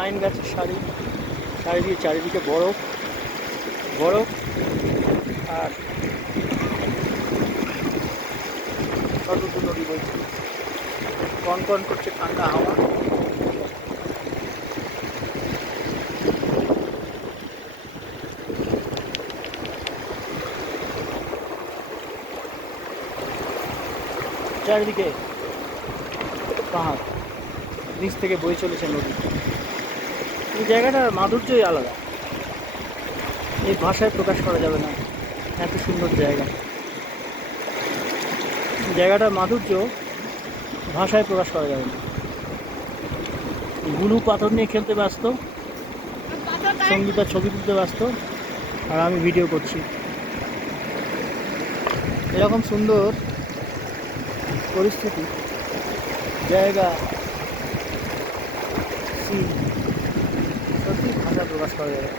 Pine গাছের সারি, চারিদিকে বরফ বরফ আর শতদ্রু নদী বইছে, কনকন করছে ঠান্ডা হাওয়া। চারিদিকে পাহাড়, নিচ থেকে বয়ে চলেছে নদী। এই জায়গাটার মাধুর্যই আলাদা, এই ভাষায় প্রকাশ করা যাবে না। এত সুন্দর জায়গা, জায়গাটার মাধুর্য ভাষায় প্রকাশ করা যাবে না। গুলু পাথর নিয়ে খেলতে ব্যস্ত, সঙ্গীতা ছবি তুলতে ব্যস্ত, আর আমি ভিডিও করছি। এরকম সুন্দর পরিস্থিতি, জায়গা, সিন, সত্যি ভাষা প্রকাশ করা যাবে।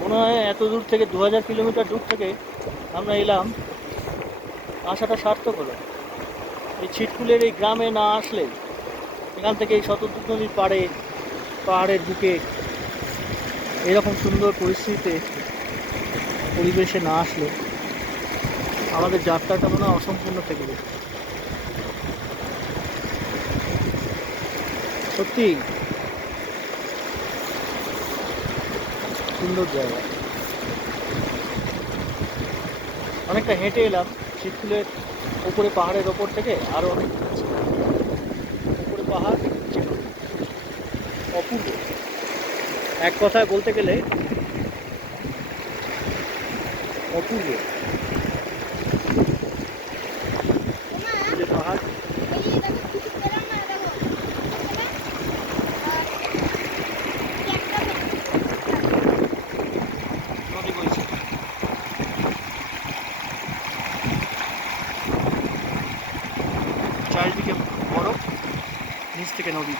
মনে হয় এত দূর থেকে 2000 কিলোমিটার দূর থেকে আমরা এলাম, আসাটা সার্থক হলো। এই ছিটকুলের এই গ্রামে না আসলে, এখান থেকে এই শতদ্রু নদীর পাহাড়ের বুকে এরকম সুন্দর পরিস্থিতিতে পরিবেশে না আসলে আমাদের যাত্রাটা মনে হয় অসম্পূর্ণ থেকে যেত। সত্যি সুন্দর জায়গা। অনেকটা হেঁটে এলাম ছিটকুলের উপরে, পাহাড়ের ওপর থেকে আরও অনেক আছে। উপরে পাহাড়, অপূর্ব। এক কথায় বলতে গেলে অপূর্ব। এই যে পাহাড়, নদী বইছে, চারিদিকে বরফ, নিচ থেকে নদী।